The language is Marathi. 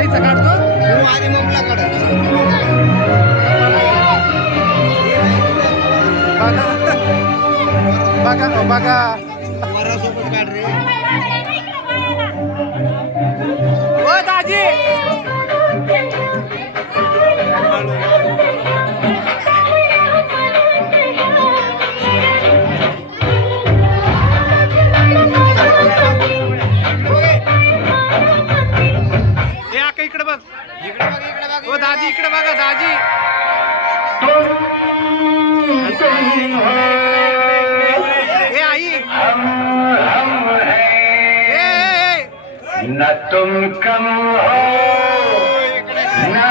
आईचा काढतो माझी मम्मीला काढ बघा बघा बघा सोबत काढ रे ओ दाजी इकडे बघ ओ दाजी इकडे बघा दाजी ए आई न तुम कम हो न